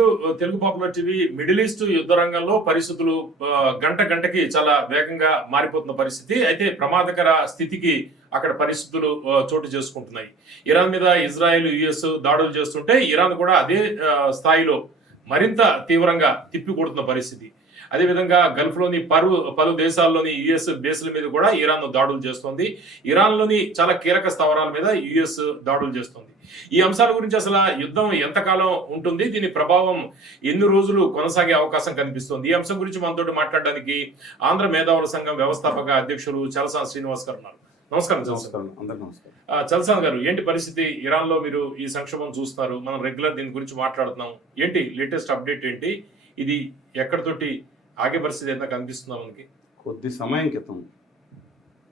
To Telugu popular TV. Middle east యుద్ధ రంగంలో పరిస్థితులు గంట గంటకి చాలా వేగంగా మారిపోతున్న పరిస్థితి. అయితే ప్రమాదకర స్థితికి అక్కడ పరిస్థితులు చోటు చేసుకుంటున్నాయి. ఇరాన్ మీద ఇజ్రాయెల్, యుఎస్ దాడులు చేస్తుంటే ఇరాన్ కూడా అదే స్థాయిలో మరింత తీవ్రంగా తిప్పికొడుతున్న పరిస్థితి. అదేవిధంగా గల్ఫ్లోని పలు దేశాల్లోని యుఎస్ బేస్ల మీద కూడా ఇరాన్ దాడులు చేస్తోంది. ఇరాన్లోని చాలా కీలక స్థావరాల మీద యుఎస్ దాడులు చేస్తోంది. ఈ అంశాల గురించి అసలు యుద్ధం ఎంతకాలం ఉంటుంది, దీని ప్రభావం ఎన్ని రోజులు కొనసాగే అవకాశం కనిపిస్తోంది, ఈ అంశం గురించి మనతో మాట్లాడడానికి ఆంధ్ర మేధావుల సంఘం వ్యవస్థాపక అధ్యక్షులు చలసాని శ్రీనివాస్ గారు ఉన్నారు. నమస్కారం చలసాని గారు. ఏంటి పరిస్థితి ఇరాన్ లో? మీరు ఈ సంక్షోభం చూస్తున్నారు, మనం రెగ్యులర్ దీని గురించి మాట్లాడుతున్నాం. ఏంటి లేటెస్ట్ అప్డేట్ ఏంటి? ఇది ఎక్కడితోటి ఆగే పరిస్థితి ఏదైనా కనిపిస్తుందా మనకి? కొద్ది సమయం క్రితం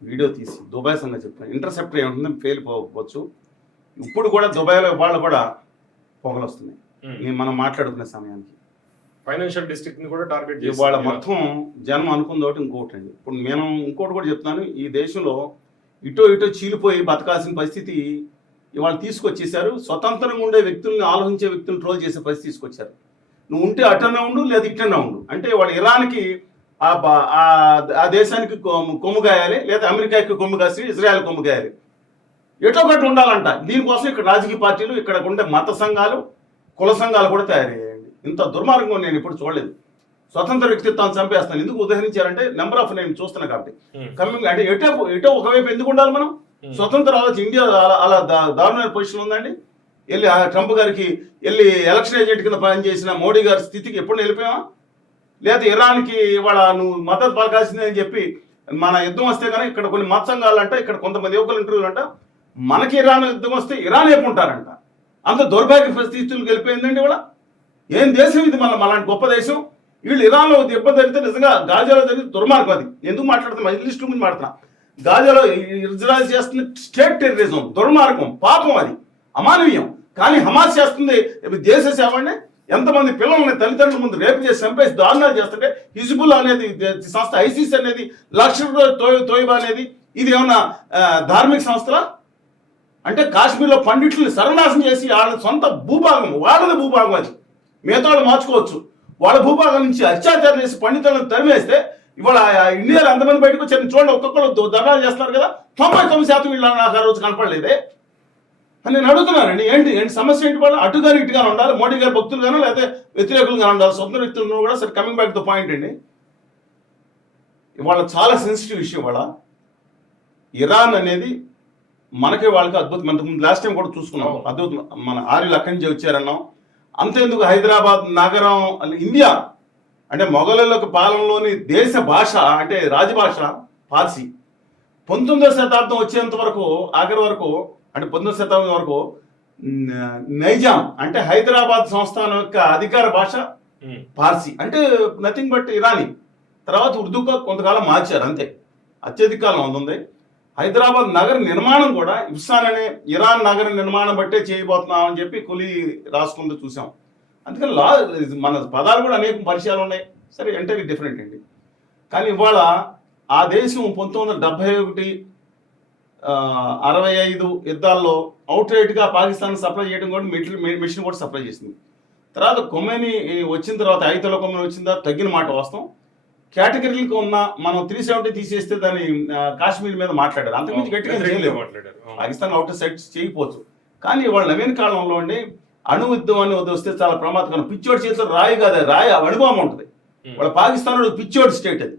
వీడియో తీసి దుబాయ్ సంగతి చెప్పాను. ఇంటర్సెప్టర్ ఏముంటుంది, ఫెయిల్ పోవచ్చు. ఇప్పుడు కూడా దుబాయ్లో వాళ్ళు కూడా పొగలు వస్తున్నాయి మనం మాట్లాడుకునే సమయానికి. ఫైనాన్షియల్ డిస్ట్రిక్ట్ ని కూడా టార్గెట్ చేసి వాళ్ళ మొత్తం జన్మ అనుకుందోటి ఇంకోటి అండి. ఇప్పుడు నేను ఇంకోటి కూడా చెప్తున్నాను, ఈ దేశంలో ఇటో చీలిపోయి బతకాల్సిన పరిస్థితి ఇవాళ తీసుకొచ్చేసారు. స్వతంత్రంగా ఉండే వ్యక్తుల్ని, ఆలోచించే వ్యక్తులను ట్రోల్ చేసే పరిస్థితి తీసుకొచ్చారు. నువ్వు ఉంటే అటన్నా ఉండు, లేదా ఇటన్నా ఉండు అంటే వాళ్ళు ఇరాన్కి ఆ దేశానికి కొమ్ము గాయాలి, లేదా అమెరికాకి కొమ్ము కాసి ఇజ్రాయెల్ కొమ్ము గాయాలి, ఎటో ఒకటి ఉండాలంట. దీనికోసం ఇక్కడ రాజకీయ పార్టీలు, ఇక్కడ ఉండే మత సంఘాలు, కుల సంఘాలు కూడా తయారయ్యాయండి. ఇంత దుర్మార్గం నేను ఇప్పుడు చూడలేదు. స్వతంత్ర వ్యక్తిత్వాన్ని చంపేస్తాను. ఎందుకు ఉదహరించారంటే నెంబర్ ఆఫ్ నేను చూస్తున్నాను కాబట్టి. కమింగ్ అంటే ఎటో ఒకవైపు ఎందుకు ఉండాలి మనం? స్వతంత్ర ఆలోచన ఇండియా అలా దారుణమైన పొజిషన్ ఉందండి. వెళ్ళి ట్రంప్ గారికి వెళ్ళి ఎలక్షన్ ఏజెంట్ కింద పనిచేసిన మోడీ గారి స్థితికి ఎప్పుడు వెళ్ళిపోయామా? లేదా ఇరాన్కి ఇవాళ నువ్వు మద్దతు పలకాల్సిందే అని చెప్పి మన యుద్ధం వస్తే కానీ ఇక్కడ కొన్ని మత సంఘాలు అంట, ఇక్కడ కొంతమంది యువకుల ఇంటర్వ్యూలు అంట, మనకి ఇరాన్ యుద్ధం వస్తే ఇరాన్ ఏపుంటారంట. అంత దౌర్భాగ్య పరిస్థితులకు వెళ్ళిపోయిందండి. ఇవాళ ఏం దేశం ఇది? అలాంటి గొప్ప దేశం. వీళ్ళు ఇరాన్లో దెబ్బ జరిగితే నిజంగా గాజాలో జరిగితే దుర్మార్గం. అది ఎందుకు మాట్లాడుతున్నా, మజిలిస్ట్ గురించి మాట్లాడుతున్నా. గాజాలో ఇజ్రాయెల్ చేస్తున్న స్టేట్ టెర్రరిజం, దుర్మార్గం, పాపం, అది అమానవీయం. కానీ హమాస్ చేస్తుంది దేశ సేవ అండి. ఎంతమంది పిల్లల్ని తల్లిదండ్రుల ముందు రేపు చేసి చంపేసి దారుణాలు చేస్తుంటే హిజ్బుల్ అనేది సంస్థ, ఐసిస్ అనేది, లష్కర్ తోయిబా అనేది, ఇది ఏమన్నా ధార్మిక సంస్థలా? అంటే కాశ్మీర్లో పండిట్లని సర్వనాశం చేసి వాళ్ళ సొంత భూభాగం, వాళ్ళది భూభాగం, అది మిగతా వాళ్ళు మార్చుకోవచ్చు. వాళ్ళ భూభాగం నుంచి అత్యాచారం చేసి పండితులను తరిమేస్తే ఇవాళ ఇండియాలో ఎంతమంది బయటకు వచ్చారు చూడండి. ఒక్కొక్కరు ధర్నాలు చేస్తున్నారు కదా. 99% వీళ్ళు నాకు ఆ రోజు కనపడలేదే అని నేను అడుగుతున్నానండి. ఏంటి సమస్య ఏంటి? వాళ్ళు అటుగాని ఇటుగానే ఉండాలి, మోడీ గారి భక్తులుగానో లేదా వ్యతిరేకులుగానే ఉండాలి, స్వతంత్ర వ్యక్తులను కూడా. సరే, కమింగ్ బ్యాక్ టు పాయింట్ అండి. ఇవాళ చాలా సెన్సిటివ్ విషయం. ఇవాళ ఇరాన్ అనేది మనకి వాళ్ళకి అద్భుతం. అంతకుముందు లాస్ట్ టైం కూడా చూసుకున్నాం, అద్భుతం. మన ఆర్యులు అక్కడి నుంచి వచ్చారన్నాం. అంతేందుకు హైదరాబాద్ నగరం, ఇండియా అంటే మొఘలుల పాలనలోని దేశ భాష అంటే రాజభాష పార్సీ. 19వ శతాబ్దం వచ్చేంత వరకు, ఆఖరి వరకు అంటే 19వ శతాబ్దం వరకు నైజాం అంటే హైదరాబాద్ సంస్థానం యొక్క అధికార భాష పార్సీ, అంటే నథింగ్ బట్ ఇరానీ. తర్వాత ఉర్దూగా కొంతకాలం మార్చారు, అంతే. అత్యధిక కాలం ఉంది. హైదరాబాద్ నగర నిర్మాణం కూడా ఇఫ్సాన్ అనే ఇరాన్ నగర నిర్మాణం బట్టే చేయబోతున్నాం అని చెప్పి కులీ రాసుకుంటూ చూసాం. అందుకని మన పదాలు కూడా అనేక పరిచయాలు ఉన్నాయి. సరే, ఎంటైర్లీ డిఫరెంట్ అండి. కానీ ఇవాళ ఆ దేశం 1971, 65 యుద్ధాల్లో అవుట్ రైట్గా పాకిస్తాన్ సప్లై చేయడం కూడా మిషన్ కూడా సప్లై చేసింది. తర్వాత కొమెనీ వచ్చిన తర్వాత, ఐతలో కొమెనీ వచ్చిన తర్వాత తగ్గిన మాట వాస్తవం. కేటగిరీలకు ఉన్న మనం 370 తీసేస్తే దాన్ని కాశ్మీర్ మీద మాట్లాడారు. అంతకుమించి గట్టిగా చేయలేదు. పాకిస్తాన్ అవుటర్ సైడ్ చేయకపోవచ్చు. కానీ వాళ్ళ నవీన కాలంలో అండి అణు యుద్ధం అని వస్తే చాలా ప్రమాదకరం. పిచ్చోడి చేతిలో రాయి కాదు, రాయి అణుబాంబు ఉంటుంది. వాళ్ళ పాకిస్తాన్ పిచ్చోడి స్టేట్ అది.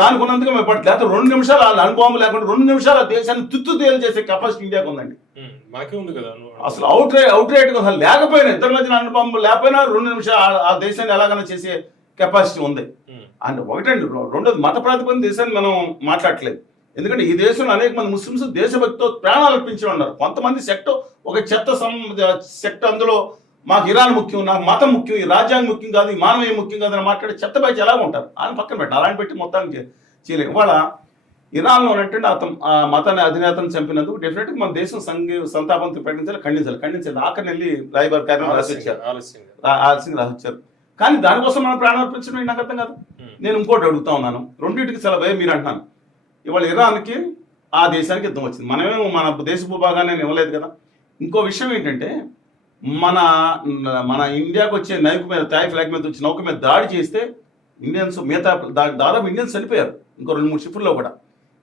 దానికి ఉన్నందుకు మేము పట్ల లేకపోతే 2 నిమిషాలు వాళ్ళ అణుబాంబు లేకుండా 2 నిమిషాలు ఆ దేశాన్ని తేలు చేసే కెపాసిటీ ఇండియాకు ఉందండి. అసలు అవుట్ రైట్ లేకపోయినా, ఇద్దరి మధ్యన అణుబాంబు లేకపోయినా 2 నిమిషాలు ఆ దేశాన్ని ఎలాగైనా చేసే కెపాసిటీ ఉంది. అంటే ఒకటండి. రెండోది, మత ప్రాతిపదికన దేశాన్ని మనం మాట్లాడట్లేదు. ఎందుకంటే ఈ దేశంలో అనేక మంది ముస్లిమ్స్ దేశభక్తితో ప్రాణాలు అర్పించి ఉన్నారు. కొంతమంది ఒక చెత్త సెక్ట్, అందులో మాకు ఇరాన్ ముఖ్యం, నాకు మతం ముఖ్యం, ఈ రాజ్యాంగం ముఖ్యం కాదు, ఈ మానవీయం ముఖ్యం కాదు అని మాట్లాడే చెత్త బ్యాచ్ ఎలా ఉంటారు? ఆయన పక్కన పెట్టాలి. అలాంటి పెట్టి మొత్తానికి చేయలేదు. ఇవాళ ఇరాన్లో అంటే ఆ మతాన్ని అధినేతను చంపినందుకు డెఫినెట్గా మన దేశం సంతాపం ఖండించాలి. ఆఖరిని వెళ్ళి రాయబార్ కార్యం రాసిచ్చారు. కానీ దానికోసం మనం ప్రాణం అర్పించడం నాకు అర్థం కాదు. నేను ఇంకోటి అడుగుతా ఉన్నాను, రెండింటికి సెలవే మీరు అంటున్నాను. ఇవాళ ఇరాన్కి ఆ దేశానికి యుద్ధం వచ్చింది. మనమేమో మన దేశ భూభాగాన్ని ఇవ్వలేదు కదా. ఇంకో విషయం ఏంటంటే మన మన ఇండియాకి వచ్చే నౌక మీద తాయ్ ఫ్లాగ్ మీద వచ్చే నౌక మీద దాడి చేస్తే ఇండియన్స్ మిగతా దాదాపు ఇండియన్స్ చనిపోయారు. ఇంకో 2-3 షిప్ల్లో కూడా.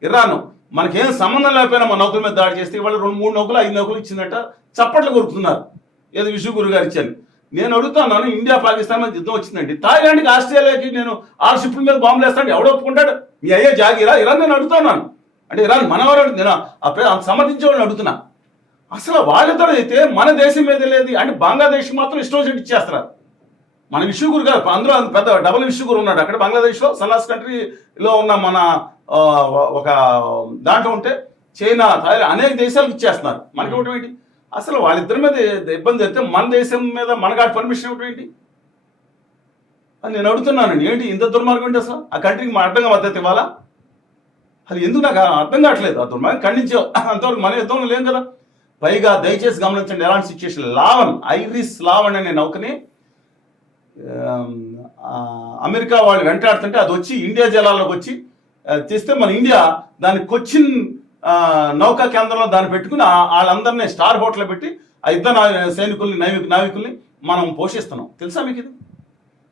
ఇరాన్ మనకేం సంబంధం లేకపోయినా మన నౌకల మీద దాడి చేస్తే ఇవాళ 2-3 నౌకలు 5 నౌకలు ఇచ్చిందట, చప్పట్లు కొరుకుతున్నారు. ఏదో విశ్వగురు గారు ఇచ్చాను. నేను అడుగుతున్నాను, ఇండియా పాకిస్తాన్ మీద యుద్ధం వచ్చిందండి, థాయిలాండ్కి ఆస్ట్రేలియాకి నేను 6 షిప్ల మీద బాంబులు వేస్తాను, ఎవడో ఒప్పుకుంటాడు? మీ అయ్యే జాగిరా ఇరాన్? నేను అడుగుతున్నాను. అంటే ఇరాన్ మనవారు నేను సమర్థించే వాళ్ళని అడుగుతున్నా. అసలు వాళ్ళిద్దరూ అయితే మన దేశం మీద లేదు అంటే బంగ్లాదేశ్ మాత్రం ఇష్టం వచ్చినట్టు ఇచ్చేస్తారు. మన విశ్వగురు గారు అందులో పెద్ద డబుల్ విశ్వగురు ఉన్నాడు అక్కడ బంగ్లాదేశ్లో, సన్నాస్ కంట్రీలో ఉన్న మన ఒక దాంట్లో ఉంటే చైనా, థాయిలాండ్ అనేక దేశాలకు ఇచ్చేస్తున్నారు. మనకి ఇవ్వటం ఏంటి? అసలు వాళ్ళిద్దరి మీద ఇబ్బంది అయితే మన దేశం మీద మనకు పర్మిషన్ ఇవ్వటం ఏంటి అని నేను అడుగుతున్నానండి. ఏంటి ఇంత దుర్మార్గం ఏంటి? అసలు ఆ కంట్రీకి మా అడ్డంగా మద్దతు ఇవ్వాలా? అది ఎందుకు నాకు అర్థం కావట్లేదు. ఆ దుర్మార్గం ఖండించే అంతవరకు మన యుద్ధంలో లేం కదా. పైగా దయచేసి గమనించండి ఎలాంటి సిచ్యువేషన్. లావన్, ఐరిస్ లావన్ అనే నౌకని అమెరికా వాళ్ళు వెంటాడుతుంటే అది వచ్చి ఇండియా జలాల్లోకి వచ్చి తెస్తే మన ఇండియా దాన్ని కొచ్చిన్ నౌకా కేంద్రంలో దాన్ని పెట్టుకుని వాళ్ళందరినీ స్టార్ హోటల్ పెట్టి ఆ యుద్ధ సైనికుల్ని నావికుల్ని మనం పోషిస్తున్నాం. తెలుసా మీకు ఇది?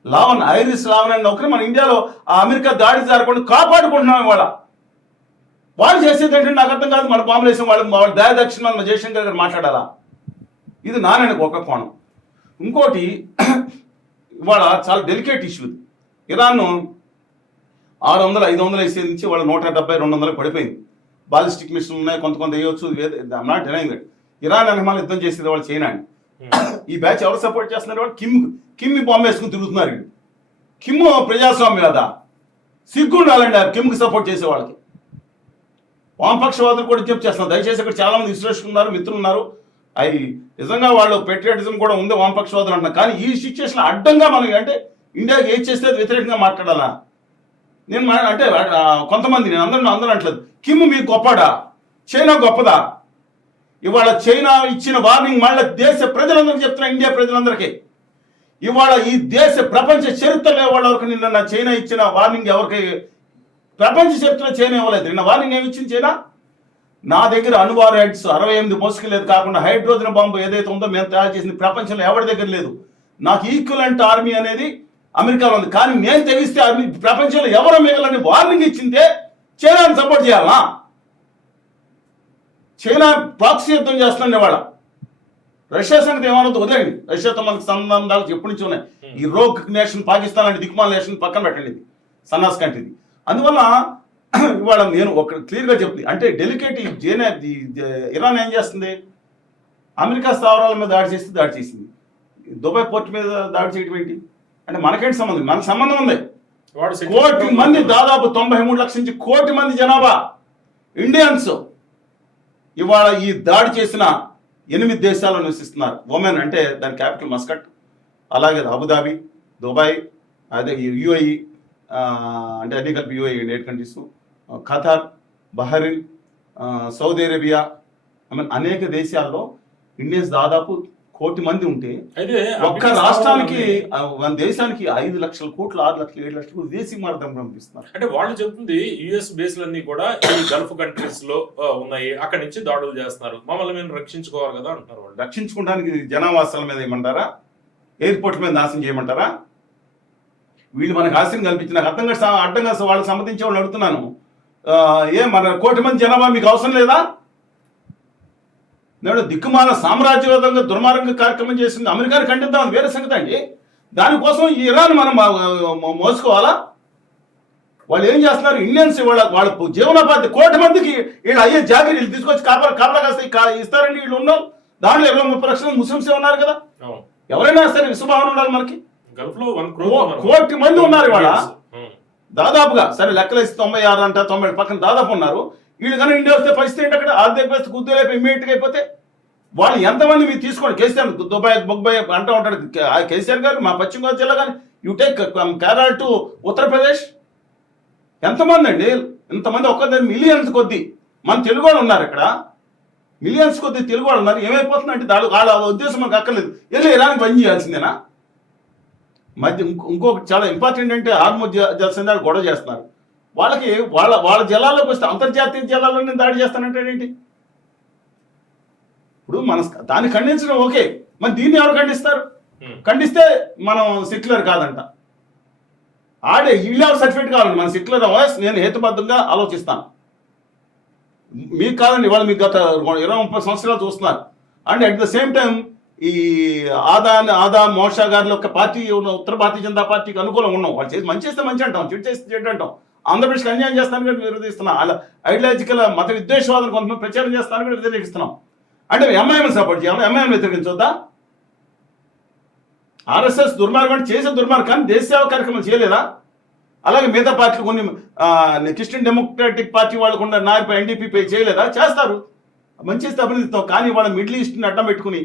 లావన్, ఐరిస్ లావన్ అనే నౌకని మన ఇండియాలో ఆ అమెరికా దాడి జరగకుండా కాపాడుకుంటున్నాం. ఇవాళ వాళ్ళు చేసేది ఏంటంటే నాకు అర్థం కాదు. మన బాంబులు వేసిన వాళ్ళ దయాదక్షిణ మన జయశంకర్ గారు మాట్లాడాలా? ఇది నానడానికి ఒక కోణం. ఇంకోటి ఇవాళ చాలా డెలికేట్ ఇష్యూ ఇది. ఇరాన్ 600-500 వేసే నుంచి వాళ్ళ 170-200 పడిపోయింది. బాలిస్టిక్ మిషన్లు ఉన్నాయి, కొంత వేయవచ్చు. Not denying that. ఇరాన్ అన్నమాలు యుద్ధం చేసేది వాళ్ళు చైనాని. ఈ బ్యాచ్ ఎవరు సపోర్ట్ చేస్తున్నారు? వాళ్ళు కిమ్మి బాంబు వేసుకుని తిరుగుతున్నారు. కిమ్ ప్రజాస్వామ్యం కదా, సిగ్గు ఉండాలండి కిమ్కి సపోర్ట్ చేసే వాళ్ళకి. వామపక్షవాదులు కూడా విజ్ఞప్తి చేస్తున్నారు, దయచేసి ఇక్కడ చాలా మంది విశ్లేషకులు ఉన్నారు, మిత్రులు ఉన్నారు. అవి నిజంగా వాళ్ళు పెట్రియాటిజం కూడా ఉంది వామపక్షవాదులు అంటున్నారు. కానీ ఈ సిచ్యువేషన్ అడ్డంగా మనకి అంటే ఇండియాకి ఏం చేస్తే వ్యతిరేకంగా మాట్లాడాలా? నేను అంటే కొంతమంది, నేను అందరూ అంటలేదు. కిమ్ మీకు గొప్పడా? చైనా గొప్పదా? ఇవాళ చైనా ఇచ్చిన వార్నింగ్ మళ్ళీ దేశ ప్రజలందరికీ చెప్తున్నా, ఇండియా ప్రజలందరికీ. ఇవాళ ఈ దేశ ప్రపంచ చరిత్రలో ఎవరికి నిన్న చైనా ఇచ్చిన వార్నింగ్ ఎవరికి ప్రపంచ చరిత్రలో చైనా ఇవ్వలేదు. నిన్న వార్నింగ్ ఏమి ఇచ్చింది చైనా? నా దగ్గర అణువారైడ్స్ 68 మోసుకెళ్ళేది కాకుండా హైడ్రోజన్ బాంబు ఏదైతే ఉందో మేము తయారు చేసింది ప్రపంచంలో ఎవరి దగ్గర లేదు. నాకు ఈక్వలెంట్ ఆర్మీ అనేది అమెరికాలో ఉంది, కానీ మేము తెగిస్తే ఆర్మీ ప్రపంచంలో ఎవరో మిగలని వార్నింగ్ ఇచ్చిందే చైనాని సపోర్ట్ చేయాలా? చైనా ప్రాక్సీ యుద్ధం చేస్తుండే వాళ్ళ. రష్యా సంగతి ఏమన్నది వదిలేండి, రష్యాతో మనకు సంబంధాలు ఎప్పటి నుంచి ఉన్నాయి. ఈ రోగ్ నేషన్ పాకిస్తాన్ అంటే దిక్మాల నేషన్ పక్కన పెట్టండి, ఇది సన్నాస్ కంట్రీది. అందువల్ల ఇవాళ నేను ఒక క్లియర్గా చెప్తుంది అంటే డెలికేట్ ఇరాన్ ఏం చేస్తుంది? అమెరికా స్థావరాల మీద దాడి చేసింది. దుబాయ్ పోర్ట్ మీద దాడి చేయడం ఏంటి అంటే మనకేంటి సంబంధం? మనకు సంబంధం ఉంది. 1 కోటి మంది, దాదాపు 93 లక్షల నుంచి 1 కోటి మంది జనాభా ఇండియన్స్ ఇవాళ ఈ దాడి చేసిన 8 దేశాల్లో నివసిస్తున్నారు. ఒమెన్ అంటే దాని క్యాపిటల్ మస్కట్, అలాగే అబుదాబి, దుబాయ్, అదే యుఏఈ అంటే అన్ని కలిపి UAE 8 countries, Qatar, Bahrain, Saudi Arabia, అనేక దేశాల్లో ఇండియన్స్ దాదాపు 1 కోటి మంది ఉంటే ఒక్క రాష్ట్రానికి మన దేశానికి 5 లక్షల కోట్లు, 6 లక్షలు, 7 లక్షలు విదేశీ మార్గం పంపిస్తున్నారు. అంటే వాళ్ళు చెప్తుంది యుఎస్ బేస్లన్నీ కూడా ఈ గల్ఫ్ కంట్రీస్ లో ఉన్నాయి, అక్కడి నుంచి దాడులు చేస్తున్నారు, మమ్మల్ని మేము రక్షించుకోవాలి కదా అంటున్నారు. వాళ్ళు రక్షించుకోవడానికి జనావాసాల మీద ఏమంటారా? ఎయిర్పోర్ట్ మీద నాశనం చేయమంటారా? వీళ్ళు మనకు ఆశయం కల్పించిన అడ్డంగా వాళ్ళకి సంబంధించి వాళ్ళు అడుగుతున్నాను. మన 1 కోటి మంది జనాభా మీకు అవసరం లేదా? నేను దిక్కుమాల సామ్రాజ్యవాదంగా దుర్మార్గంగా కార్యక్రమం చేసింది అమెరికాని ఖండిద్దామని వేరే సంగతి అండి. దానికోసం ఈ ఇరాన్ మనం మోసుకోవాలా? వాళ్ళు ఏం చేస్తున్నారు? ఇండియన్స్ వాళ్ళ జీవనోపాధి 1 కోటి మందికి వీళ్ళు అయ్యే జాగిరి వీళ్ళు తీసుకొచ్చి కాపలా కాస్త ఇస్తారండి. వీళ్ళు ఉన్నారు దాంట్లో 20-30 లక్షల ముస్లింస్ ఉన్నారు కదా. ఎవరైనా సరే విశ్వభావన ఉండాలి మనకి. 1 కోటి మంది ఉన్నారు ఇవాళ దాదాపుగా. సరే లెక్కలేసి 96 అంట, 90 పక్కన దాదాపు ఉన్నారు. వీళ్ళు కానీ ఇండియా వస్తే పరిస్థితి ఏంటి? అక్కడ ఆర్థిక పరిస్థితి కుద్దులేపు ఇమ్మీడియట్గా అయిపోతే వాళ్ళు ఎంతమంది మీరు తీసుకోండి. కేసీఆర్ దుబాయ్ బొగ్బాయ్ అంటూ ఉంటాడు కేసీఆర్ గారు. మా పశ్చిమ గోదావరి జిల్లా కానీ you take Kerala to Uttar Pradesh, ఎంతమంది అండి? ఇంతమంది ఒక్క మిలియన్స్ కొద్ది మన తెలుగు వాళ్ళు ఉన్నారు ఇక్కడ. మిలియన్స్ కొద్ది తెలుగు వాళ్ళు ఉన్నారు. ఏమైపోతుందంటే వాళ్ళ ఉద్దేశం మనకు అక్కర్లేదు, వెళ్ళి ఇరాన్ బంద్ చేయాల్సిందేనా? మధ్య ఇంకొకటి చాలా ఇంపార్టెంట్ అంటే హార్మోజ్ జలసంధాలు గొడవ చేస్తున్నారు. వాళ్ళకి వాళ్ళ జలాల్లోకి వస్తే అంతర్జాతీయ జలాల్లో నేను దాడి చేస్తానంటే ఏంటి? ఇప్పుడు మన దాన్ని ఖండించడం ఓకే, మరి దీన్ని ఎవరు ఖండిస్తారు? ఖండిస్తే మనం సెక్యులర్ కాదంట. ఆడే వీళ్ళు సర్టిఫికేట్ కావాలండి మన సెక్యులర్ వాయిస్ నేను హేతుబద్ధంగా ఆలోచిస్తాను. మీకు కాదండి, వాళ్ళు మీకు గత 20-30 సంవత్సరాలు చూస్తున్నారు. And at the same time ఈ ఆదా మోషా గారి యొక్క పార్టీ ఉత్తర భారతీయ జనతా పార్టీకి అనుకూలంగా ఉన్నాం. వాళ్ళు చేసి మంచి చేస్తే మంచి అంటాం, చెడు చేస్తే చెడు అంటాం. ఆంధ్రప్రదేశ్కి అన్యాయం చేస్తాను కూడా విరోధిస్తున్నాం. వాళ్ళ ఐడియాలజికల్ మత విద్వేషవాదం కొంతమంది ప్రచారం చేస్తాను కూడా వ్యతిరేకిస్తున్నాం. అంటే ఎంఐఎం సపోర్ట్ చేయాలి, ఎంఐఎం వ్యతిరేకించొద్దా? ఆర్ఎస్ఎస్ దుర్మార్గం చేసే దుర్మార్గం, కానీ దేశ సేవ కార్యక్రమం చేయలేదా? అలాగే మిగతా పార్టీలు కొన్ని క్రిస్టియన్ డెమోక్రాటిక్ పార్టీ వాళ్ళకు ఉన్న నాయకు ఎన్డీపీ చేయలేదా? చేస్తారు, మంచి చేస్తే అభినందిస్తాం. కానీ వాళ్ళ మిడిల్ ఈస్ట్ని అడ్డం పెట్టుకుని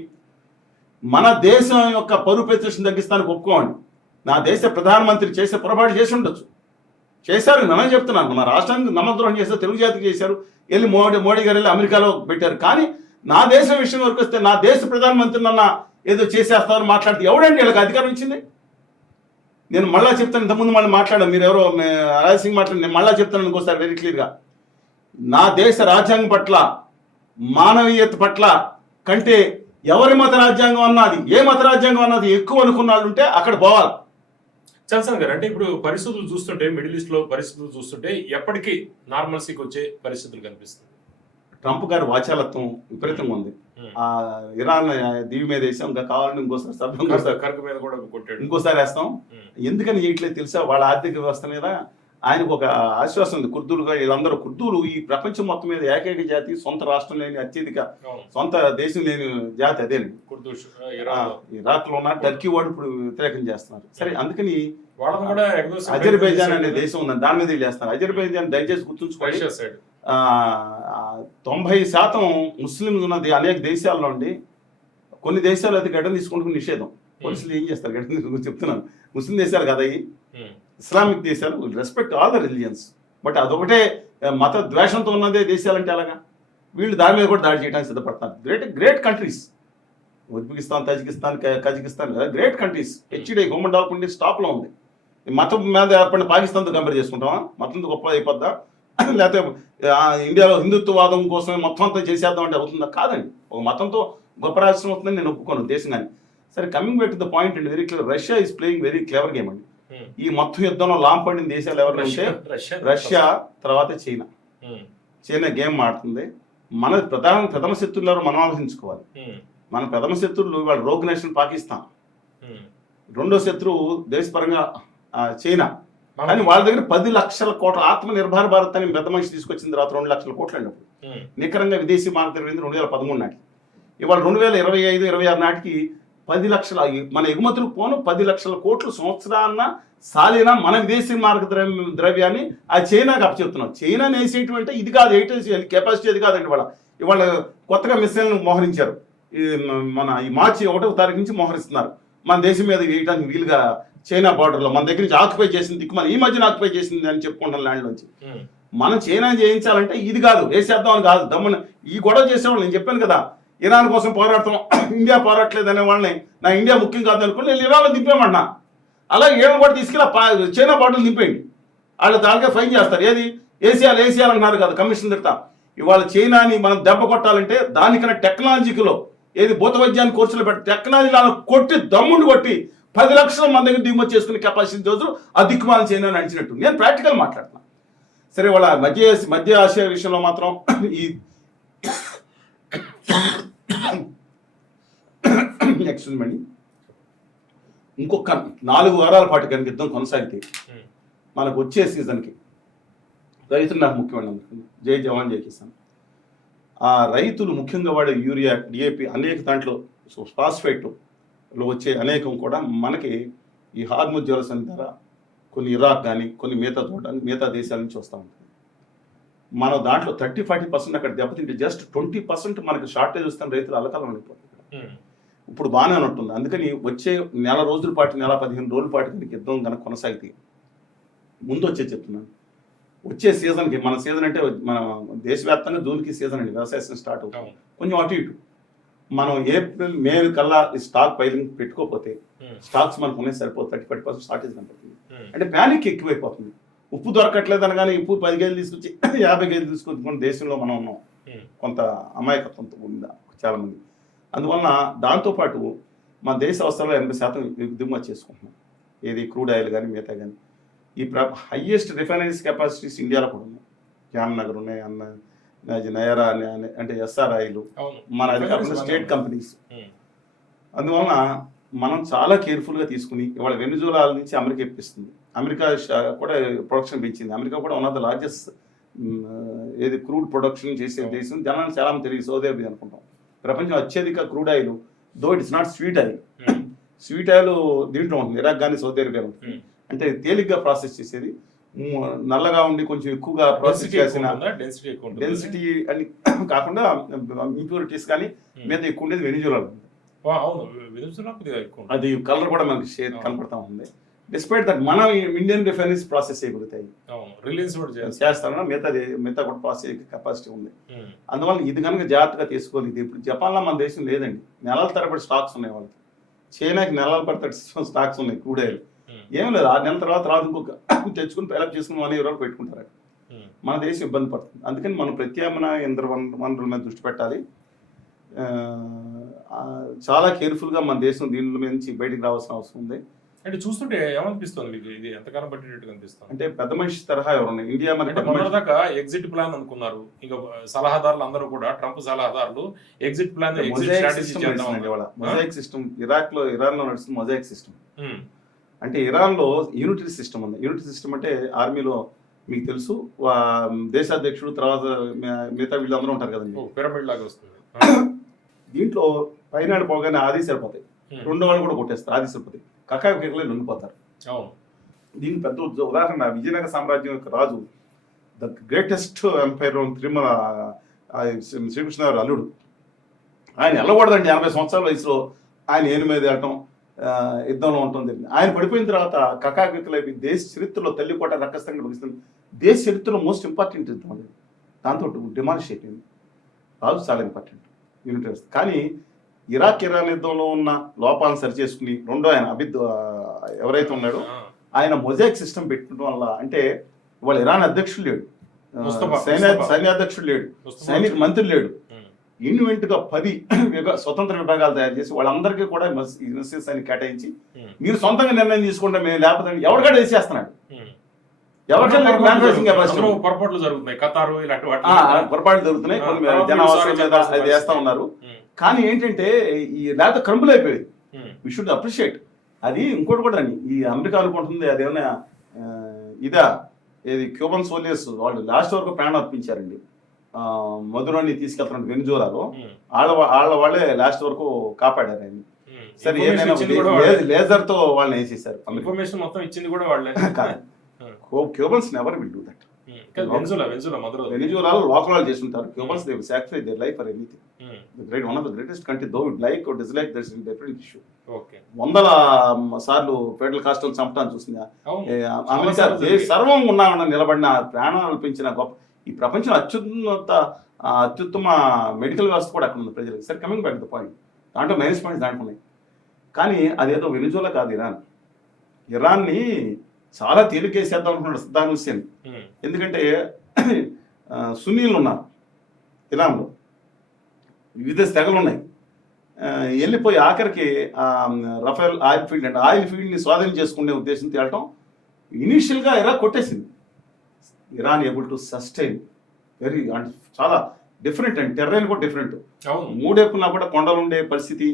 మన దేశం యొక్క పరువు ప్రతిష్టను తగ్గిస్తానికి ఒప్పుకోండి. నా దేశ ప్రధానమంత్రి చేసే పొరపాటు చేసి ఉండొచ్చు, చేశారు, నేనే చెప్తున్నాను. మన రాష్ట్రానికి నమ్మద్రోహం చేశారు, తెలుగు జాతికి చేశారు, వెళ్ళి మోడీ గారు వెళ్ళి అమెరికాలో పెట్టారు. కానీ నా దేశం విషయం వరకు వస్తే నా దేశ ప్రధానమంత్రి నన్న ఏదో చేసేస్తారని మాట్లాడితే ఎవడండి వీళ్ళకి అధికారం ఇచ్చింది? నేను మళ్ళా చెప్తాను, ఇంతకుముందు మళ్ళీ మాట్లాడాను, మీరు ఎవరో రాజసింగ్ మాట్లాడి, నేను మళ్ళా చెప్తాను ఇంకోసారి వెరీ క్లియర్గా. నా దేశ రాజ్యాంగం పట్ల మానవీయత పట్ల కంటే ఎవరి మత రాజ్యాంగం అన్నది, ఏ మత రాజ్యాంగం అన్నది ఎక్కువ అనుకున్న వాళ్ళు ఉంటే అక్కడ పోవాలి. చల్సాన్ గారు, అంటే ఇప్పుడు పరిస్థితులు చూస్తుంటే, మిడిల్ ఈస్ట్ లో పరిస్థితులు చూస్తుంటే ఎప్పటికీ నార్మల్సీకి వచ్చే పరిస్థితులు కనిపిస్తుంది. ట్రంప్ గారి వాచాలత్వం విపరీతంగా ఉంది. ఆ ఇరాన్ దీవి మీద వేసాం, ఇంకా కావాలంటే ఇంకోసారి కర్క మీద కూడా కొట్టాడు, ఇంకోసారి వేస్తాం. ఎందుకని చేయట్లేదు తెలుసా? వాళ్ళ ఆర్థిక వ్యవస్థ మీద ఆయనకు ఒక ఆశ్వాసం ఉంది. కుర్దులుగా వీళ్ళందరూ కుర్దులు ఈ ప్రపంచం మొత్తం మీద ఏకైక జాతి, సొంత రాష్ట్రం లేని అత్యధిక సొంత దేశం లేని జాతి అదేనండి. ఇరాక్ లో ఉన్న టర్కీ వాడు ఇప్పుడు వ్యతిరేకం చేస్తున్నారు. సరే, అందుకని అజర్బైజాన్ అనే దేశం ఉందని దాని మీద చేస్తున్నారు. అజర్బైజాన్ దయచేసి గుర్తుంచుకోండి, 90% ముస్లింలు ఉన్నది అనేక దేశాల్లో ఉండి కొన్ని దేశాలు అయితే గడ్డ తీసుకుంటూ నిషేధం. పోలీసులు ఏం చేస్తారు? గడ్డ తీసుకుంటూ చెప్తున్నాను, ముస్లిం దేశాలు కదా ఇవి, ఇస్లామిక్ దేశాలు, respect all the religions. But అదొకటే మత ద్వేషంతో ఉన్నదే దేశాలంటే అలాగా వీళ్ళు దాని మీద కూడా దాడి చేయడానికి సిద్ధపడుతున్నారు. Great countries, Uzbekistan, Tajikistan, Kazakhstan, great countries. HD human development టాప్లో ఉంది. మతం మీద ఏర్పడిన పాకిస్తాన్తో కంపేర్ చేసుకుంటామా? మతంతో గొప్ప అయిపోద్దా? లేకపోతే ఇండియాలో హిందుత్వవాదం కోసమే మొత్తం అంతా చేసేద్దాం అంటే అవుతుందా? కాదండి. ఒక మతంతో గొప్ప రాష్ట్రం అవుతుందని నేను ఒప్పుకోను దేశం. కానీ సరే, coming back to the point అండి, very clear. Russia is playing very clever game అండి. ఈ మొత్తం యుద్ధంలో లాంపడిన దేశాలు ఎవరు అంటే రష్యా, తర్వాత చైనా గేమ్ ఆడుతుంది. మన ప్రథమ శత్రువులు ఎవరు మనం ఆలోచించుకోవాలి. మన ప్రథమ శత్రువులు వాళ్ళ రోగ్ నేషన్ పాకిస్తాన్, రెండో శత్రువు దేశపరంగా చైనా. కానీ వాళ్ళ దగ్గర 10 లక్షల కోట్ల ఆత్మ నిర్భర భారత్ అని పెద్ద మనిషి తీసుకొచ్చిన తర్వాత 2 లక్షల కోట్లు అయినప్పుడు నికరంగా విదేశీ మారక 2013 నాటికి, ఇవాళ 2025-26 నాటికి 10 లక్షల మన ఎగుమతులు పోను 10 లక్షల కోట్లు సంవత్సరాన్న సాలిన మన విదేశీ మార్గ ద్రవ్యాన్ని ఆ చైనాకి అప్పచెప్తున్నాం. చైనా వేసేయటం అంటే ఇది కాదు, కెపాసిటీ అది కాదండి. ఇవాళ కొత్తగా మిసైల్ని మోహరించారు. ఈ మార్చి 1వ తారీఖు నుంచి మోహరిస్తున్నారు. మన దేశం మీద వేయడానికి వీలుగా చైనా బార్డర్లో మన దగ్గర నుంచి ఆక్యుపై చేసింది దిక్కుమని ఈ మధ్యన ఆక్యుపై చేసింది అని చెప్పుకుంటాం ల్యాండ్ నుంచి. మనం చైనా చేయించాలంటే ఇది కాదు, వేసేద్దాం అని కాదు. దమ్మని ఈ గొడవ చేసేవాళ్ళు నేను చెప్పాను కదా, ఇరాన్ కోసం పోరాడుతాం, ఇండియా పోరాడలేదు అనే వాళ్ళని నా ఇండియా ముఖ్యం కాదు అనుకుని నేను ఇరాన్లో దింపేమన్నా. అలాగే ఏమైనా కూడా తీసుకెళ్ళి చైనా బార్డర్లు దింపేయండి, వాళ్ళు దానికే ఫైన్ చేస్తారు. ఏది ఏసీఆర్ అంటున్నారు కదా, కమిషన్ తిడతా. ఇవాళ చైనాని మనం దెబ్బ కొట్టాలంటే దానికన్నా టెక్నాలజీలో ఏది భూత వైద్యాన్ని కోర్సులో పెట్టి టెక్నాలజీ కొట్టి దమ్ముండి కొట్టి 10 లక్షల మన దగ్గర దిగుమతి చేసుకునే కెపాసిటీ రోజు ఆ దిక్కుమాల చైనా నడిచినట్టు నేను ప్రాక్టికల్ మాట్లాడుతున్నాను. సరే, వాళ్ళ మధ్య ఆసియా విషయంలో మాత్రం ఈ ఎక్స్క్యూజ్ ఇంకొక 4 వారాల పాటు కనుక యుద్ధం కొనసాగితే మనకు వచ్చే సీజన్కి రైతులు నాకు ముఖ్యమైన జై జవాన్ జై కిసాన్. ఆ రైతులు ముఖ్యంగా వాడే యూరియా, డిఏపి, అనేక దాంట్లో ఫాస్ఫేట్లో వచ్చే అనేకం కూడా మనకి ఈ హార్ముజ్ జలసంధి ధర కొన్ని ఇరాక్ కానీ కొన్ని మిగతా దేశాల నుంచి వస్తూ ఉంటుంది. మనం దాంట్లో 30-40% అక్కడ దెబ్బతింటే జస్ట్ 20% మనకి షార్టేజ్ వస్తాను, రైతులు అలకాలం అయిపోతుంది. ఇప్పుడు బాగానే ఉంటుంది. అందుకని వచ్చే నెల రోజుల పాటు, నెల 15 రోజుల పాటు కనుక యుద్ధం కనుక కొనసాగితే ముందు చెప్తున్నాను, వచ్చే సీజన్కి, మన సీజన్ అంటే మన దేశవ్యాప్తంగా జూన్కి సీజన్ అండి, వ్యవసాయ సీజన్ స్టార్ట్ అవుతుంది. కొంచెం అటు ఇటు మనం ఏప్రిల్ మే కల్లా ఈ స్టాక్ పైలింగ్ పెట్టుకోకపోతే స్టాక్స్ మనకు ఉన్నాయి సరిపోతుంది, 30-40% షార్టేజ్ కనపడుతుంది. అంటే ప్యానిక్ ఎక్కువైపోతుంది. ఉప్పు దొరకట్లేదు అనగానే ఉప్పు 10 కేజీలు తీసుకొచ్చి 50 కేజీలు తీసుకొచ్చి దేశంలో మనం ఉన్నాం. కొంత అమాయకత్వంతో ఉందా చాలా మంది. అందువలన దాంతోపాటు మన దేశ అవసరాలు 80% దిగుమతి చేసుకుంటున్నాం. ఏది క్రూడ్ ఆయిల్ కానీ మిగతా కానీ. ఈ హయ్యెస్ట్ రిఫైనరీస్ కెపాసిటీస్ ఇండియాలో కూడా ఉన్నాయి. జామ్నగర్ ఉన్నాయి, నయరా అంటే ఎస్ఆర్ ఆయిల్, మన అది కాకుండా స్టేట్ కంపెనీస్. అందువలన మనం చాలా కేర్ఫుల్గా తీసుకుని ఇవాళ వెనిజులా నుంచి అమెరికా ఇప్పిస్తుంది. అమెరికా కూడా ప్రొడక్షన్ పెంచింది. అమెరికా కూడా వన్ ఆఫ్ ద లార్జెస్ట్ ఏది క్రూడ్ ప్రొడక్షన్ చేసే దేశం. జనాన్ని చాలా మంది తెలియదు, సౌదీ అరేబియా అనుకుంటాం. ప్రపంచం అత్యధిక crude oil, though it's not sweet oil. Sweet oil దీంట్లో ఉంటుంది, ఇరాక్ కానీ సౌదీ అరేబియా ఉంటుంది. అంటే తేలిగ్గా ప్రాసెస్ చేసేది, నల్లగా ఉండి కొంచెం ఎక్కువగా ప్రాసెస్ చేసిన డెన్సిటీ అని కాకుండా ఇంప్యూరిటీస్ కానీ మీద ఎక్కువ ఉండేది వెనిజులా. అది కలర్ కూడా మనకి షేడ్ కనపడతా ఉంది. డిస్పైట్ దట్ మన ఇండియన్ రిఫైనరీస్ ప్రాసెస్ చేయగలుగుతాయి, చేస్తారన్నా మిగతా కూడా ప్రాసెస్ కెపాసిటీ ఉంది. అందువల్ల ఇది కనుక జాగ్రత్తగా తీసుకోవాలి. ఇది ఇప్పుడు జపాన్లో మన దేశం లేదండి, నెలల తరబడి స్టాక్స్ ఉన్నాయి వాళ్ళకి. చైనాకి నెలల పడి స్టాక్స్ ఉన్నాయి క్రూడ్ ఆయిల్. ఏం లేదు, 6 నెలల తర్వాత ఇంకొక తెచ్చుకుని పిలప్ చేసుకుని 1 year వరకు పెట్టుకుంటారు. మన దేశం ఇబ్బంది పడుతుంది. అందుకని మనం ప్రత్యామ్నాయ ఇంధన వనరుల మీద దృష్టి పెట్టాలి. చాలా కేర్ఫుల్గా మన దేశం దీని మీద నుంచి బయటికి రావాల్సిన అవసరం ఉంది. అంటే చూస్తుంటే ఏమనిపిస్తుంది మీకు, ఇది ఎంతకాలం పట్టేటట్టు కనిపిస్తుంది? అంటే పెద్ద మనిషి తరహా ఎవరు ఇండియా మొన్నటిదాకా ఎగ్జిట్ ప్లాన్ అనుకున్నారు. ఇంకా సలహాదారులు అందరూ కూడా ట్రంప్ సలహాదారులు exit plan mosaic system Iran లో నడుస్తుంది. మొజాయిక్ సిస్టమ్ అంటే ఇరాన్ లో యూనిటరీ సిస్టమ్ ఉంది. యూనిటరీ సిస్టమ్ అంటే ఆర్మీలో మీకు తెలుసు, దేశాధ్యక్షుడు తర్వాత మిగతా వీళ్ళందరూ ఉంటారు కదండి, పిరమిడ్ లాగా వస్తుంది. దీంట్లో పైన పోగానే ఆది సరిపోతాయి, రెండో వాళ్ళు కూడా కొట్టేస్తారు, ఆది సరిపోతాయి, కకాయ కేకలే లొంగిపోతారు. దీనికి పెద్ద ఉదాహరణ విజయనగర సామ్రాజ్యం యొక్క రాజు, the greatest empire Tirumala Srikrishnadevarayalu అల్లుడు. ఆయన వెళ్ళకూడదండి, 80 సంవత్సరాల వయసులో ఆయన ఏను మీద వెళ్ళటం, యుద్ధంలో ఉండటం జరిగింది. ఆయన పడిపోయిన తర్వాత కకాకికలు అయిపోయి దేశ చరిత్రలో తల్లికోట రక్కస్తంగా భవిస్తుంది. దేశ చరిత్రలో మోస్ట్ ఇంపార్టెంట్ యుద్ధం అది. దాంతో డిమాలిష్ అయిపోయింది. రాజు చాలా ఇంపార్టెంట్ యూనిట్ వ్యవస్థ. కానీ ఇరాన్ యుద్ధంలో ఉన్న లోపాలను సరిచేసుకుని రెండో ఆయన ఎవరైతే ఉన్నాడో ఆయన మొజాయిక్ సిస్టమ్ పెట్టడం వల్ల, అంటే వాళ్ళ ఇరాన్ అధ్యక్షుడు లేడు, సైన్యాధ్యక్షుడు లేడు, సైనిక మంత్రి లేడు, ఇన్వెంట్ గా 10 స్వతంత్ర విభాగాలు తయారు చేసి వాళ్ళందరికీ కూడా అని కేటాయించి మీరు సొంతంగా నిర్ణయం తీసుకుంటే మేము లేకపోతే ఎవరికైనా వేసేస్తున్నాడు. పొరపాట్లు జరుగుతున్నాయి, పొరపాట్లు జరుగుతున్నాయి, కొన్ని జనావసరం మీద అది చేస్తా ఉన్నారు. కానీ ఏంటంటే ఈ లేకపోతే క్రంబుల్ అయిపోయింది. వి షుడ్ అప్రిషియేట్ అది. ఇంకోటి కూడా అండి, ఈ అమెరికా అనుకుంటుంది అదేమన్నా ఇదా ఏది క్యూబన్ సోల్జర్స్ వాళ్ళు లాస్ట్ వరకు ప్రాణం అర్పించారండి. మధురాన్ని తీసుకెళ్తున్న వెనిజులాలో వాళ్ళే లాస్ట్ వరకు కాపాడారు ఆయన. సరే ఏమైనా లేజర్ తో వాళ్ళని వేసేసారు. ఇన్ఫర్మేషన్ మొత్తం ఇచ్చింది కూడా వాళ్ళే. Cubans never will do that. వెనిజులాలో లోకల్ వాళ్ళు చేస్తుంటారు. Cubans they sacrifice their life for anything. One of the greatest country, though it like or dislike, that's a different issue. 100 సార్లు ఫెడరల్ కాస్టల్ చంపడానికి చూసింది అమెరికా. సర్వం ఉన్నామన్న నిలబడిన ప్రాణాలు అల్పించిన గొప్ప ఈ ప్రపంచం అత్యుత్తమ మెడికల్ వ్యవస్థ కూడా అక్కడ ఉంది ప్రజలకు. సరే, కమింగ్ బ్యాక్ ద పాయింట్, దాంట్లో మైనస్ పాయింట్స్ దాంట్లో ఉన్నాయి. కానీ అదేదో వెనిజులా కాదు, ఇరాన్ని చాలా తేలికేసేద్దాం అనుకున్నాడు సద్దాం హుస్సేన్. ఎందుకంటే సున్నీలు ఉన్నారు ఇరాన్లో, వివిధ తెగలు ఉన్నాయి. వెళ్ళిపోయి ఆఖరికి రఫేల్ ఆయిల్ ఫీల్డ్ అంటే ఆయిల్ ఫీల్డ్ని స్వాధీనం చేసుకునే ఉద్దేశంతో వెళ్ళటం ఇనీషియల్గా ఇరాక్ కొట్టేసింది. Iran able to sustain very అంటే చాలా డిఫరెంట్ అండి. టెర్రైన్ కూడా డిఫరెంట్. 3 వైపులా కూడా కొండలు ఉండే పరిస్థితి,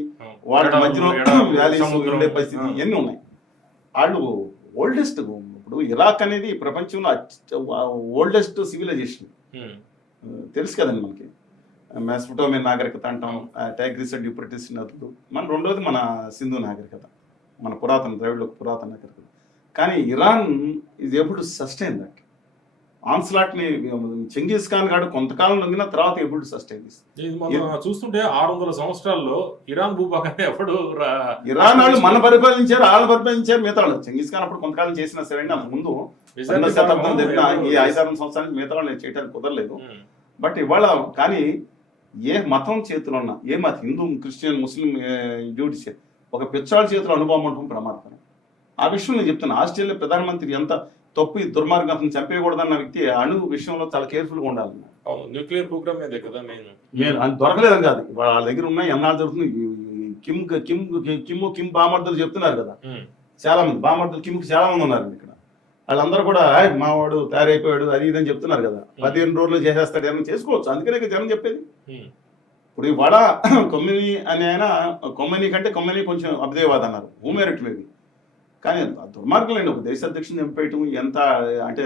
వాటి మధ్యలో వ్యాలీస్ ఉండే పరిస్థితి ఇవన్నీ ఉన్నాయి. వాళ్ళు ఓల్డెస్ట్, ఇప్పుడు ఇరాక్ అనేది ప్రపంచంలో ఓల్డెస్ట్ సివిలైజేషన్ తెలుసు కదండి మనకి. మెసొపొటేమియన్ నాగరికత అంటాం, టైగ్రిస్ అండ్ యూఫ్రటీస్ నదులు. రెండోది మన సింధు నాగరికత, మన ద్రవిడ పురాతన నాగరికత. కానీ Iran is able to sustain that onslaught ని. చెంగిస్ ఖాన్ గారు కొంతకాలం లొంగిన తర్వాత ఏబుల్ టు సస్టైన్ దిస్. చూస్తుంటే 600 సంవత్సరాల్లో ఇరాన్ భూభాగాన్ని ఎప్పుడు ఇరాన్ వాళ్ళు మన పరిపాలించారు, వాళ్ళు పరిపాలించారు మిగతా వాళ్ళు. చెంగిస్ ఖాన్ అప్పుడు కొంతకాలం చేసిన సరే, అంత ముందు 2వ శతాబ్దం జరిగిన ఈ 5-6 సంవత్సరానికి మిగతా వాళ్ళు చేయడానికి కుదరలేదు. బట్ ఇవాళ కానీ ఏ మతం చేతిలో ఉన్నా, ఏ మతం హిందూ, క్రిస్టియన్, ముస్లిం, జూడిష్ ఒక పిచ్చాళ్ళ చేతిలో అనుభవం ఉండటం ప్రమాదకరం. ఆ విషయం నేను చెప్తాను. ఆస్ట్రేలియా ప్రధానమంత్రి ఎంత తప్పు దుర్మార్గం అతను చంపేయకూడదన్న వ్యక్తి అణు విషయంలో చాలా కేర్ఫుల్గా ఉండాలి. అవును, న్యూక్లియర్ ప్రోగ్రామ్ మీదే కదా మెయిన్. అది దొరకలేదని కాదు, వాళ్ళ దగ్గర ఉన్నాయి, ఎన్నాళ్ళు దొరుకుతుంది. కిమ్ కిమ్ కిమ్ కిమ్ బామర్దులు చెప్తున్నారు కదా, చాలా మంది బామర్దులు కిమ్కి చాలా మంది ఉన్నారు ఇక్కడ. వాళ్ళందరూ కూడా మావాడు తయారైపోయాడు అది ఇదని చెప్తున్నారు కదా, 15 రోజులు చేసేస్తాడు ఏమైనా చేసుకోవచ్చు. అందుకనే జనం చెప్పేది. ఇప్పుడు ఇవాళ కొమ్మిని అని ఆయన కొమ్మిని కంటే కొమ్మిని కొంచెం అభ్యుదయవాద అన్నారు, ఊమేరట్ మేబీ. కానీ దుర్మార్గం లేండి, ఒక దేశ అధ్యక్షుని చంపేయటం ఎంత అంటే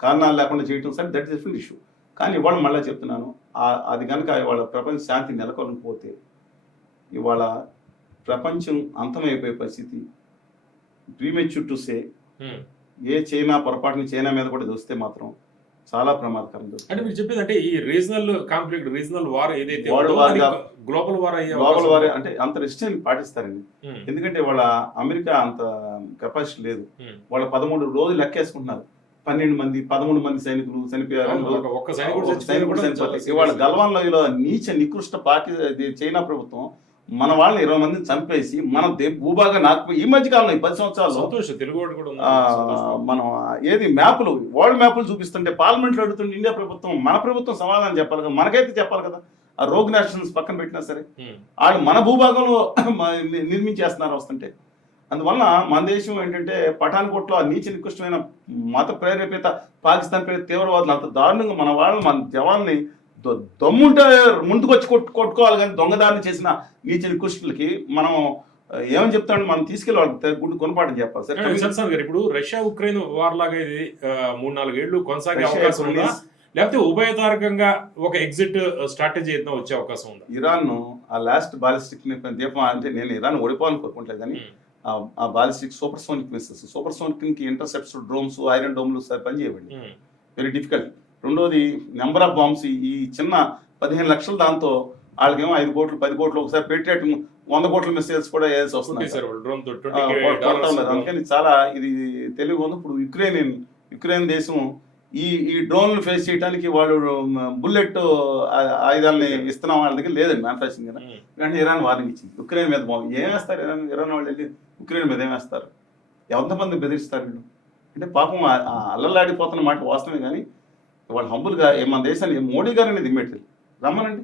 కారణాలు లేకుండా చేయటం సరే, దట్ డిఫరెంట్ ఇష్యూ. కానీ ఇవాళ మళ్ళీ చెప్తున్నాను, అది కనుక ఇవాళ ప్రపంచ శాంతి నెలకొనకపోతే ఇవాళ ప్రపంచం అంతమైపోయే పరిస్థితి. ప్రీమెచ్యూర్ టు సే, ఏ చైనా పొరపాటుని చైనా మీద కూడా చూస్తే మాత్రం చాలా ప్రమాదకరం. అంటే మీరు చెప్పేది అంటే ఈ రీజనల్ కాన్ఫ్లిక్ట్, రీజనల్ వార్ ఏదైతే గ్లోబల్ వార్ అంటే అంత రిస్ట్రిక్షన్ పాటిస్తారండి. ఎందుకంటే వాళ్ళ అమెరికా అంత కెపాసిటీ లేదు. వాళ్ళ 13 రోజులు లెక్కేసుకుంటున్నారు, 12 మంది 13 మంది సైనికులు చనిపోయారు. ఇవాళ గల్వాన్ లోయలో నీచ నికృష్ట చైనా ప్రభుత్వం మన వాళ్ళని 20 మందిని చంపేసి మన భూభాగా నాకు ఈ మధ్య కాలంలో 10 సంవత్సరాల్లో మనం ఏది మ్యాపులు, వరల్డ్ మ్యాపులు చూపిస్తుంటే పార్లమెంట్ లో అడుగుతుంటే ఇండియా ప్రభుత్వం, మన ప్రభుత్వం సమాధానం చెప్పాలి కదా, మనకైతే చెప్పాలి కదా. ఆ రోగ్ నేషనల్స్ పక్కన పెట్టినా సరే వాళ్ళు మన భూభాగంలో నిర్మించేస్తున్నారు వస్తుంటే. అందువల్ల మన దేశం ఏంటంటే పఠాన్కోట్లో ఆ నీచ నికృష్టమైన మత ప్రేరేపిత పాకిస్తాన్ ప్రేరిత తీవ్రవాదులు అంత దారుణంగా మన వాళ్ళు మన జవాన్ని దమ్ముంటే ముందుకు వచ్చి కొట్టుకోవాలి. కానీ దొంగదారిని చేసిన నీచ నికృష్టులకి మనం ఏమని చెప్తాడు, మనం తీసుకెళ్ళి వాళ్ళకి గుడ్డు కొనపాఠం చెప్పాలి సార్. ఇప్పుడు రష్యా ఉక్రెయిన్ వార్ లాగా ఇది 3-4 ఏళ్లు కొనసాగే అవకాశం ఉందా, లేకపోతే ఉభయతారకంగా ఒక ఎగ్జిట్ స్ట్రాటజీ ఏదైనా వచ్చే అవకాశం ఉందా? ఇరాన్ ఆ లాస్ట్ బాలిస్టిక్ దీపం అంటే నేను ఇరాన్ ఓడిపోవాలని కోరుకుంటలేదు, కానీ ఆ ballistic super sonic missiles, super sonic intercepts, drones, iron డోమ్లు సరే పనిచేయవండి, వెరీ డిఫికల్ట్. రెండోది నెంబర్ ఆఫ్ బాంబ్స్, ఈ చిన్న 15 లక్షల దాంతో వాళ్ళకేమో 5 కోట్లు 10 కోట్లు, ఒకసారి పెట్టేట 100 కోట్ల మిసైల్స్ కూడా వేయాల్సి వస్తుంది. అందుకని చాలా ఇది తెలివి ఉంది. ఇప్పుడు యుక్రెయిన్ దేశం ఈ డ్రోన్లు ఫేస్ చేయడానికి వాళ్ళు బుల్లెట్ ఆయుధాలని ఇస్తున్నాం వాళ్ళ దగ్గర లేదండి మ్యానుఫాక్చరింగ్ కదా. కానీ ఇరాన్ వార్నింగ్ ఇచ్చింది ఉక్రెయిన్ మీద. ఏం వేస్తారు ఇరాన్ వాళ్ళు వెళ్ళి ఉక్రెయిన్ మీద ఏం వేస్తారు, ఎంతమంది బెదిరిస్తారు వీళ్ళు అంటే పాపం అల్లలాడిపోతున్న మాట వాస్తవమే. కానీ వాళ్ళు హంబుల్గా మన దేశాన్ని మోడీ గారు అనేది దిమ్మెట్టింది, రమ్మనండి.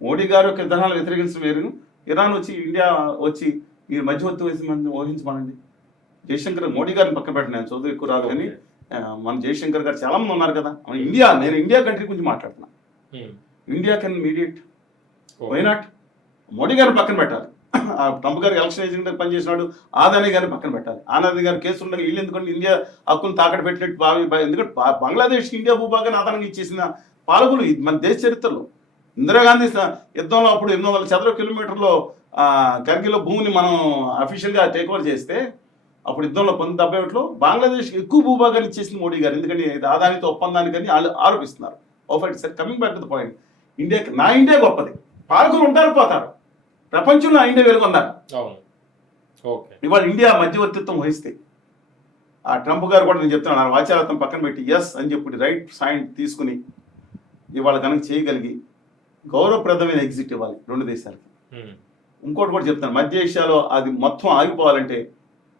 మోడీ గారు యొక్క విధానాలు వ్యతిరేకించడం వేరును, ఇరాన్ వచ్చి ఇండియా వచ్చి మీరు మధ్యవర్తి ఊహించమనండి. జయశంకర్ మోడీ గారిని పక్కన పెట్టండి, నేను చదువు ఎక్కువ రాదు, కానీ మన జయశంకర్ గారు చాలా మంది ఉన్నారు కదా. నేను ఇండియా కంట్రీ గురించి మాట్లాడుతున్నా. India can mediate, why not? Modi గారిని పక్కన పెట్టాలి. ట్రంప్ గారు ఎలక్షన్ ఏజెంట్ పనిచేసినాడు, ఆదాని గారిని పక్కన పెట్టాలి. ఆదాని గారు కేసు ఉండగా వీళ్ళు ఎందుకంటే ఇండియా హక్కులు తాకట్టు పెట్టినట్టు ఎందుకంటే బంగ్లాదేశ్కి ఇండియా భూభాగాన్ని ఆధారంగా ఇచ్చేసిన పాలకులు మన దేశ చరిత్రలో. ఇందిరాగాంధీ యుద్ధంలో అప్పుడు 800 చదరపు కిలోమీటర్లో కర్గిల్లో భూమిని మనం అఫీషియల్గా టేక్ ఓవర్ చేస్తే అప్పుడు యుద్ధంలో 1971లో బంగ్లాదేశ్కి ఎక్కువ భూభాగాన్ని ఇచ్చేసింది మోడీ గారు. ఎందుకంటే ఆదానితో ఒప్పందానికని ఆరోపిస్తున్నారు. Coming back to the point, India గొప్పది, పాలకులు ఉంటారు పోతారు, ప్రపంచంలో ఇండియా వెలుగొందారు. ఇవాళ ఇండియా మధ్యవర్తిత్వం వహిస్తే ఆ ట్రంప్ గారు కూడా నేను చెప్తున్నాను, వాచాలత్వం పక్కన పెట్టి ఎస్ అని చెప్పి రైట్ సైన్ తీసుకుని ఇవాళ కనుక చేయగలిగి గౌరవప్రదమైన ఎగ్జిట్ ఇవ్వాలి 2 దేశాలకి. ఇంకోటి కూడా చెప్తాను, మధ్య ఏషియాలో అది మొత్తం ఆగిపోవాలంటే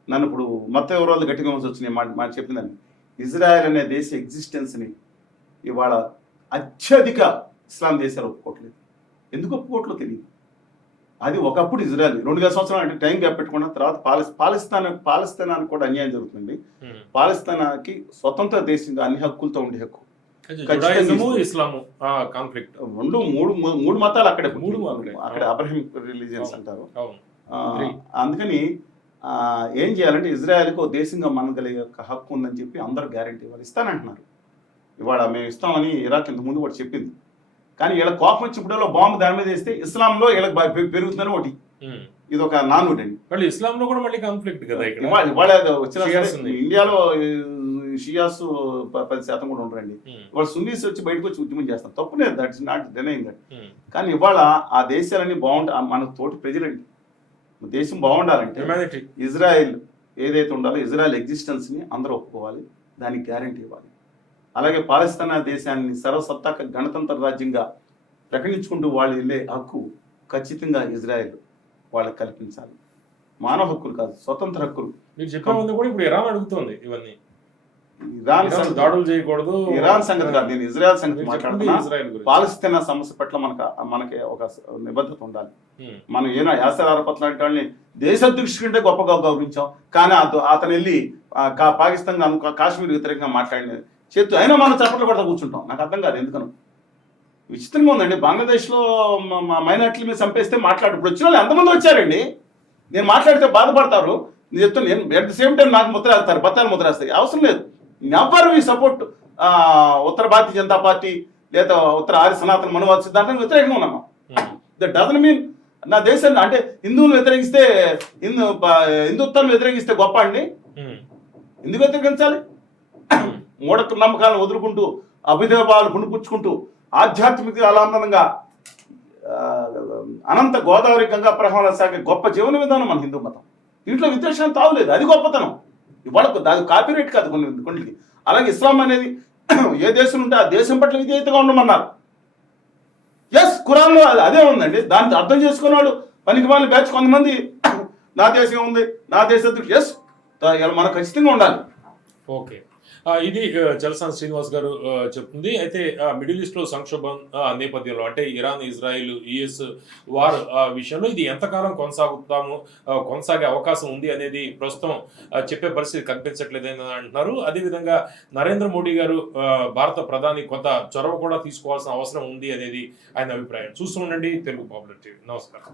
నన్ను ఇప్పుడు మొత్తం ఎవరో గట్టిగా వచ్చినాయి మాట చెప్పిందని, ఇజ్రాయెల్ అనే దేశ ఎగ్జిస్టెన్స్ని ఇవాళ అత్యధిక ఇస్లాం దేశాలు ఒప్పుకోవట్లేదు. ఎందుకు ఒప్పుకోవట్లో తెలియదు. అది ఒకప్పుడు ఇజ్రాయెల్ 2 సంవత్సరాలు అంటే టైం గ్యాప్ పెట్టుకున్న తర్వాత పాలస్తీనానికి కూడా అన్యాయం జరుగుతుంది. పాలస్తీనాకి స్వతంత్ర దేశంగా అన్ని హక్కులతో ఉండే హక్కు, ఇస్లాము కాన్ఫ్లిక్ట్ మూడు మతాలు అక్కడ అబ్రహీం రిలీజియన్స్ అంటారు. అందుకని ఏం చేయాలంటే ఇజ్రాయెల్కి ఒక దేశంగా మనగలిగే హక్కు ఉందని చెప్పి అందరూ గ్యారెంటీ ఇవ్వాలి. ఇస్తానంటున్నారు. ఇవాళ మేము ఇస్తామని ఇరాక్ ఇంత ముందు కూడా చెప్పింది. కానీ వీళ్ళ కోపం వచ్చి ఇప్పుడు బాంబు దాని మీద వేస్తే ఇస్లాంలో వీళ్ళకి పెరుగుతుందని ఒకటి, ఇది ఒక నానుడి అండి. మళ్ళీ ఇస్లాంలో కూడా మళ్ళీ కాన్ఫ్లిక్ట్ కదా. ఇవాళ వచ్చిన ఇండియాలో షియాస్ 10% కూడా ఉండరండి. ఇవాళ సున్నీస్ వచ్చి బయటకు వచ్చి ఉద్యమం చేస్తాం, తప్పులేదు, that is not denying that. కానీ ఇవాళ ఆ దేశాలన్నీ మన తోటి ప్రజలండి. దేశం బాగుండాలంటే ఇజ్రాయెల్ ఏదైతే ఉండాలో ఇజ్రాయెల్ ఎగ్జిస్టెన్స్ని అందరూ ఒప్పుకోవాలి, దానికి గ్యారంటీ ఇవ్వాలి. అలాగే పాలస్తీనా దేశాన్ని సర్వసత్తాక గణతంత్ర రాజ్యంగా ప్రకటించుకుంటూ వాళ్ళు వెళ్ళే హక్కు ఖచ్చితంగా ఇజ్రాయెల్ వాళ్ళకి కల్పించాలి. మానవ హక్కులు కాదు, స్వతంత్ర హక్కులు. మీరు చెప్పే ముందు కూడా ఇప్పుడు ఇరాన్ అడుగుతుంది ఇవన్నీ. ఇరాన్ సంగతి దాడులు చేయకూడదు. ఇరాన్ సంగతి కాదు, నేను ఇజ్రాయెల్ సంగతి మీరు చెప్పింది మాట్లాడుతున్నా. ఇజ్రాయెల్ గురించి. పాలస్తీనా సమస్య పట్ల మనకి ఒక నిబద్ధత ఉండాలి. మనం ఏనా యాసర్ అరఫత్ లాంటి వాళ్ళని దేశాధ్యక్షుడి కంటే గొప్పగా గౌరవించాం, కానీ అతను వెళ్ళి పాకిస్తాన్ కాశ్మీర్ వ్యతిరేకంగా మాట్లాడినది చేస్తూ అయినా మనం చప్పట్లు కొడతా కూర్చుంటాం. నాకు అర్థం కాదు ఎందుకను. విచిత్రంగా ఉందండి. బంగ్లాదేశ్లో మైనార్టీల మీద చంపేస్తే ఇప్పుడు వచ్చిన వాళ్ళు ఎంతమంది వచ్చారండి. నేను మాట్లాడితే బాధపడతారు. నేను చెప్తాను, నేను ఎట్ ది సేమ్ టైం నాకు ముద్ర వేస్తారు, బత్తాలు ముద్ర వేస్తాయి. అవసరం లేదు. Never we support Uttara Bharatiya Janata party లేదా ఉత్తర ఆర్య సనాతన మనువాద సిద్ధాంతానికి వ్యతిరేకంగా ఉన్నాము. దట్ డజంట్ మీన్ నా దేశాన్ని అంటే హిందువులు వ్యతిరేకిస్తే హిందుత్వాన్ని వ్యతిరేకిస్తే గొప్ప అండి. ఎందుకు వ్యతిరేకించాలి? మూఢ నమ్మకాలను వదులుకుంటూ అభిదేవాలు పుణిపుచ్చుకుంటూ ఆధ్యాత్మిక అలాంతంగా అనంత గోదావరి గంగా ప్రవాహాల సాగే గొప్ప జీవన విధానం మన హిందూ మతం. దీంట్లో విద్వేషాన్ని తావులేదు. అది గొప్పతనం. ఇవాళ అది కాపీరైట్ కాదు కొన్నిటికి. అలాగే ఇస్లాం అనేది ఏ దేశం ఉంటే ఆ దేశం పట్ల విధేయతగా ఉండమన్నారు. ఎస్, ఖురాన్లో అదే ఉందండి. దాన్ని అర్థం చేసుకున్నాడు పనికి వాళ్ళని బ్యాచ్ కొంతమంది నా దేశం ఉంది, నా దేశం. ఎస్, మనం ఖచ్చితంగా ఉండాలి. ఓకే, ఇది చలసాని శ్రీనివాస్ గారు చెప్తుంది. అయితే మిడిల్ ఈస్ట్ లో సంక్షోభం నేపథ్యంలో అంటే ఇరాన్, ఇజ్రాయిల్, యుఎస్ వార్ విషయంలో ఇది ఎంతకాలం కొనసాగే అవకాశం ఉంది అనేది ప్రస్తుతం చెప్పే పరిస్థితి కనిపించట్లేదని అంటున్నారు. అదేవిధంగా నరేంద్ర మోడీ గారు భారత ప్రధాని కొంత చొరవ కూడా తీసుకోవాల్సిన అవసరం ఉంది అనేది ఆయన అభిప్రాయం. చూస్తూ ఉండండి తెలుగు పాపులర్ టీవీ. నమస్కారం.